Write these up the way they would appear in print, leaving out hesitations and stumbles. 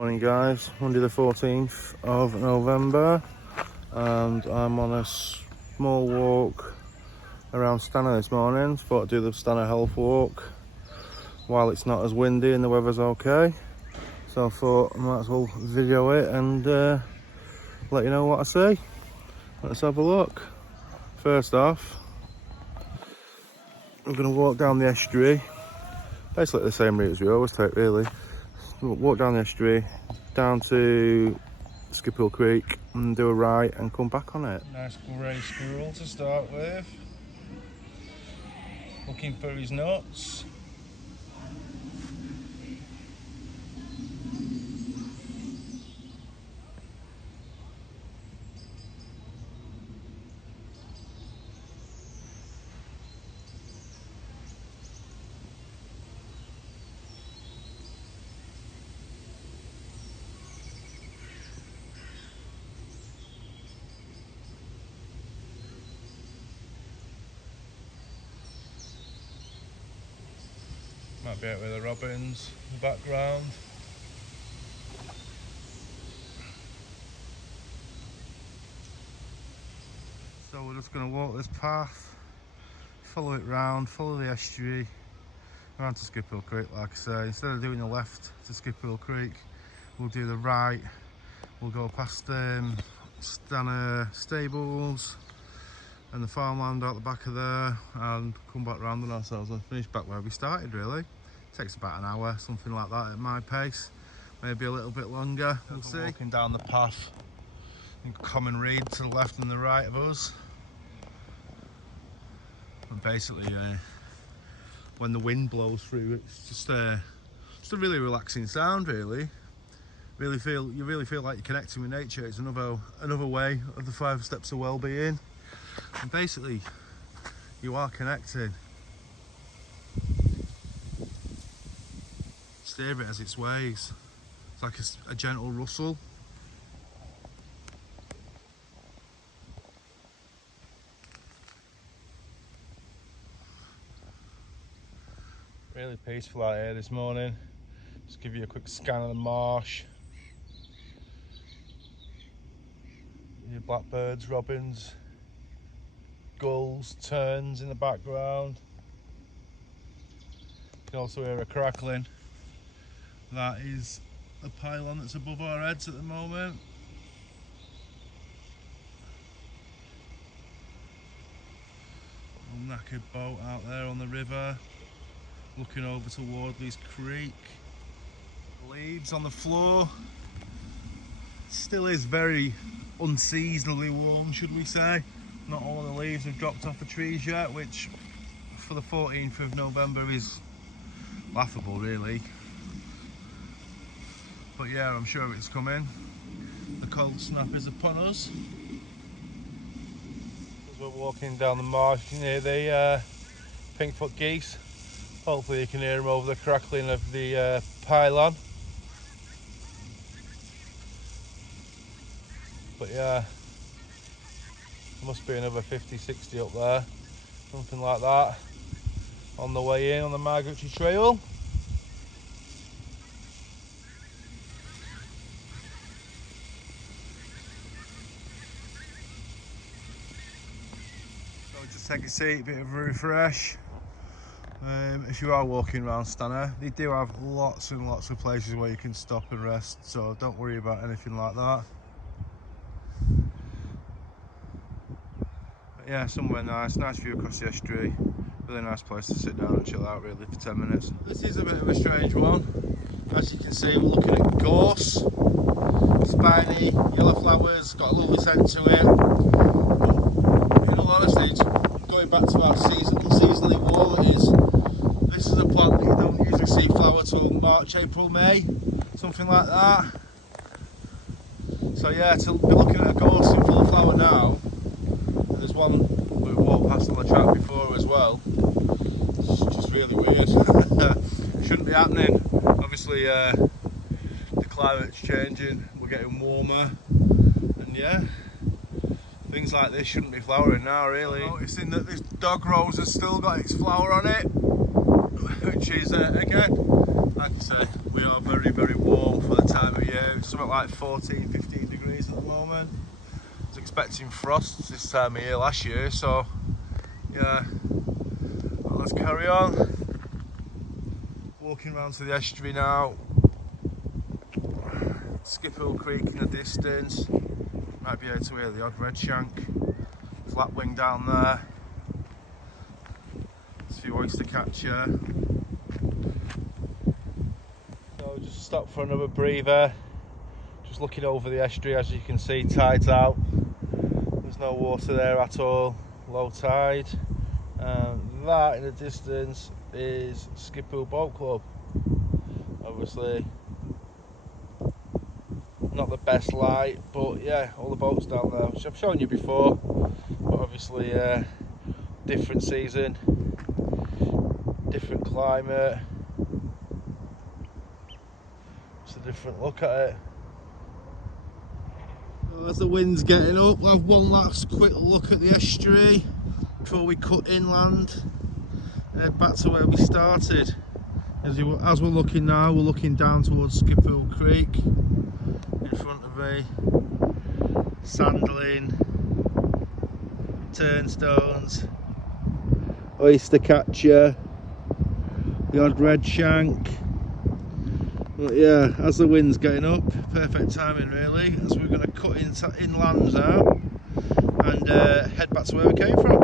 Morning guys, Monday the 14th of November, and I'm on a small walk around Stanner this morning. Thought I'd do the Stanner Health Walk while it's not as windy and the weather's okay. So I thought I might as well video it and let you know what I see. Let's have a look. First off, I'm going to walk down the estuary, basically the same route as we always take really. Walk down the estuary, down to Skiphill Creek and do a right and come back on it. Nice grey squirrel to start with. Looking for his nuts. Might be out with the robins in the background. So we're just going to walk this path, follow it round, follow the estuary, around to Skiphill Creek like I say. Instead of doing the left to Skiphill Creek, we'll do the right. We'll go past Stanner stables and the farmland out the back of there and come back round on ourselves and finish back where we started really. Takes about an hour, something like that at my pace, maybe a little bit longer, we'll see. Walking down the path in Common Reed to the left and the right of us. And basically when the wind blows through, it's just a really relaxing sound really. You really feel like you're connecting with nature. It's another way of the 5 steps of well-being. And basically you are connecting. Steer it as it sways. It's like a gentle rustle. Really peaceful out here this morning. Just give you a quick scan of the marsh. Your blackbirds, robins, gulls, terns in the background. You can also hear a crackling. That is a pylon that's above our heads at the moment. A knackered boat out there on the river, looking over to Wardley's Creek. Leaves on the floor. Still is very unseasonably warm, should we say. Not all the leaves have dropped off the trees yet, which for the 14th of November is laughable really. But yeah, I'm sure it's coming. The cold snap is upon us. As we're walking down the marsh, you can hear the pink-foot geese. Hopefully you can hear them over the crackling of the pylon. But yeah, there must be another 50, 60 up there. Something like that. On the way in on the Migratory Trail. Just take a seat, a bit of a refresh. If you are walking around Stanner, they do have lots and lots of places where you can stop and rest, so don't worry about anything like that. But yeah, somewhere nice view across the estuary. Really nice place to sit down and chill out really for 10 minutes. This is a bit of a strange one. As you can see, we're looking at gorse. Spiny, yellow flowers, got a lovely scent to it. But in all honesty, going back to our seasonally warm it is, this is a plant that you don't usually see flower till March, April, May, something like that. So yeah, to be looking at a gorse in full flower now, and there's one we walked past on the track before as well, it's just really weird. Shouldn't be happening. Obviously the climate's changing, we're getting warmer, and yeah, things like this shouldn't be flowering now really. I'm noticing that this dog rose has still got its flower on it, which is again, like I say, we are very, very warm for the time of year. It's something like 14, 15 degrees at the moment. I was expecting frosts this time of year last year, so yeah. Well, let's carry on. Walking around to the estuary now. Skiphill Creek in the distance. Might be able to hear the odd redshank. Flatwing down there. There's a few oyster catcher. So just stop for another breather. Just looking over the estuary, as you can see, tide's out. There's no water there at all, low tide. That in the distance is Skiphill Boat Club. Obviously not the best light, but yeah, all the boats down there, which I've shown you before, but obviously different season, different climate, it's a different look at it. So as the wind's getting up, we'll have one last quick look at the estuary before we cut inland and head back to where we started. As we're looking now, we're looking down towards Skiphill Creek. In front of me, sandling, turnstones, oyster catcher, the odd redshank. But yeah, as the wind's getting up, perfect timing really, as we're going to cut inland now and head back to where we came from.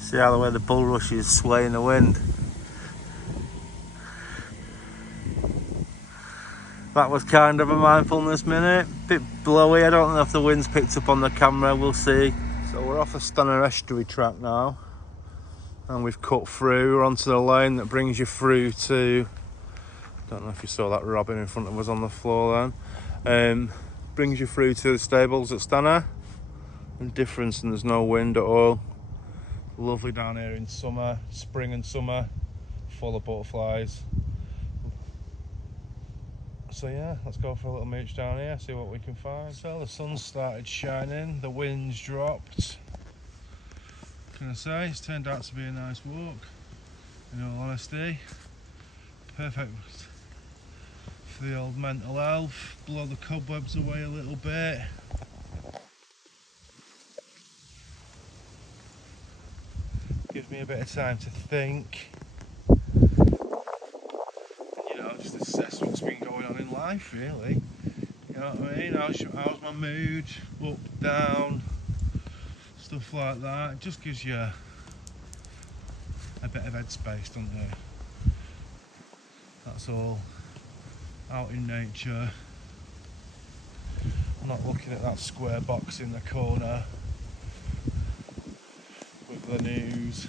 See how the way the bulrushes sway in the wind. That was kind of a mindfulness minute. Bit blowy, I don't know if the wind's picked up on the camera, we'll see. So we're off the Stanner Estuary track now. And we've cut through, we're onto the lane that brings you through to... Don't know if you saw that robin in front of us on the floor then. Brings you through to the stables at Stanner. And difference, and there's no wind at all. Lovely down here in summer, spring and summer, full of butterflies. So yeah, let's go for a little mooch down here, see what we can find. So the sun's started shining, the wind's dropped. What can I say? It's turned out to be a nice walk, in all honesty. Perfect for the old mental health, blow the cobwebs away a little bit. Gives me a bit of time to think, you know, just assess what's been going on in life really. You know what I mean? How's my mood, up, down, stuff like that. It just gives you a bit of headspace, doesn't it? That's all. Out in nature. I'm not looking at that square box in the corner with the news.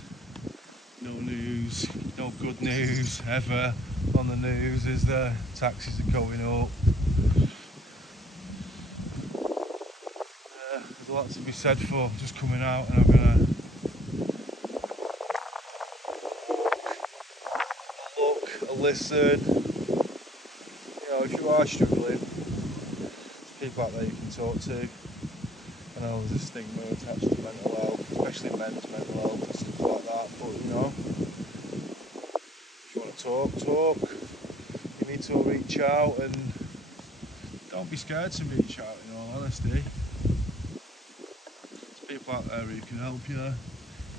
No good news ever on the news is the taxes are going up. There's a lot to be said for just coming out and having a look, a listen. You know, if you are struggling, there's people out there you can talk to. I know there's a stigma attached to mental health, especially men's mental health and stuff like that, but you know, if you want to talk, you need to reach out, and don't be scared to reach out, in all honesty. There's people out there who can help you.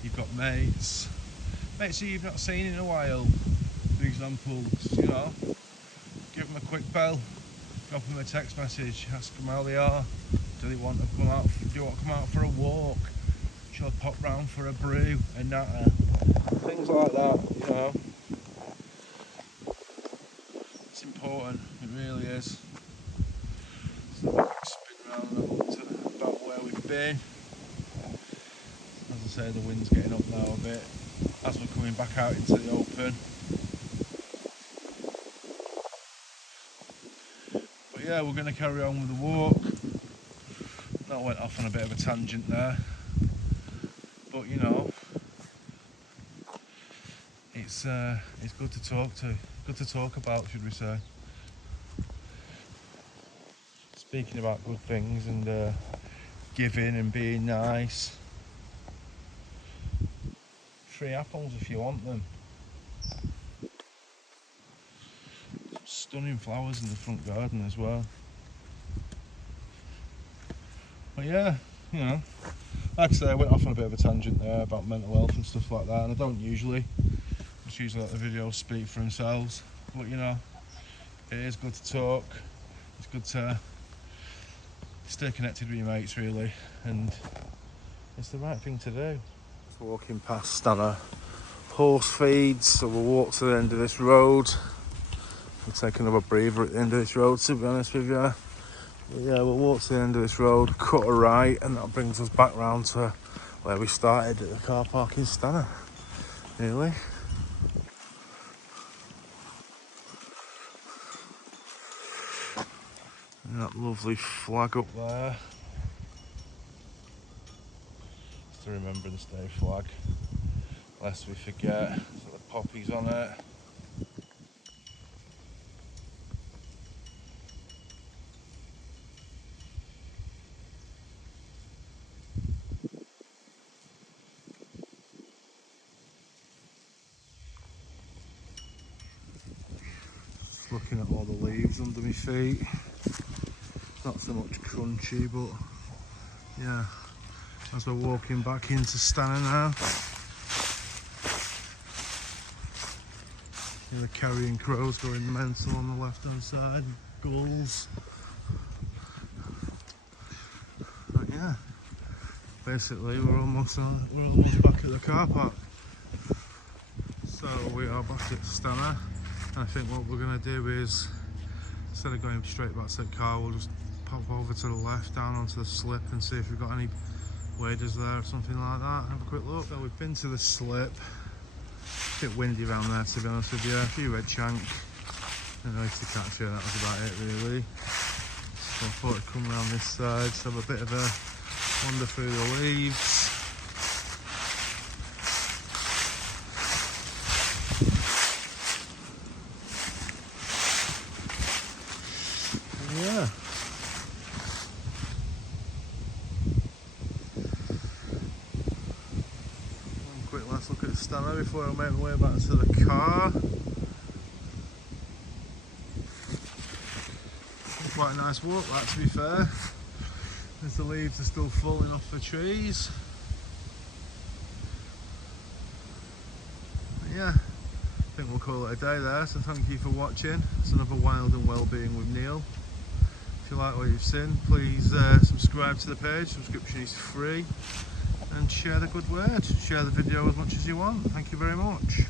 You've got mates who you've not seen in a while, for example, you know, give them a quick bell, drop them a text message, ask them how they are. Do they want to come out? Do you want to come out for a walk? Shall I pop round for a brew, a natter? Things like that, you know. It's important, it really is. So we can spin round and have a look to about where we've been. As I say, the wind's getting up now a bit as we're coming back out into the open. But yeah, we're going to carry on with the walk. That went off on a bit of a tangent there. But you know, it's good to talk about, should we say. Speaking about good things and giving and being nice. Free apples if you want them. Stunning flowers in the front garden as well. But yeah, you know, like I say, I went off on a bit of a tangent there about mental health and stuff like that, and I don't usually. Just usually let the videos speak for themselves. But you know, it is good to talk. It's good to stay connected with your mates, really, and it's the right thing to do. Just walking past Stanner horse feeds, so we'll walk to the end of this road. We'll take another breather at the end of this road, to be honest with you. But yeah, we'll walk to the end of this road, cut a right, and that brings us back round to where we started, at the car park in Stanner, really. And that lovely flag up there. Just the Remembrance Day flag, lest we forget. So the poppies on it. Just looking at all the leaves under my feet. Not so much crunchy, but yeah, as we're walking back into Stanner now. The carrion crows going mental on the left hand side, gulls. But yeah, basically we're almost back at the car park. So we are back at Stanner, and I think what we're going to do is, instead of going straight back to the car, we'll just pop over to the left down onto the slip and see if we've got any waders there or something like that. Have a quick look. So we've been to the slip. A bit windy around there, to be honest with you. A few red shank, and nice to catch her. That was about it, really. So I thought I'd come around this side, so have a bit of a wander through the leaves. Yeah. One quick last look at Stanner before I make my way back to the car. Quite a nice walk, that, to be fair, as the leaves are still falling off the trees. But yeah, I think we'll call it a day there, so thank you for watching. It's another Wild and Wellbeing with Neil. If you like what you've seen, please subscribe to the page. Subscription is free, and share the good word. Share the video as much as you want. Thank you very much.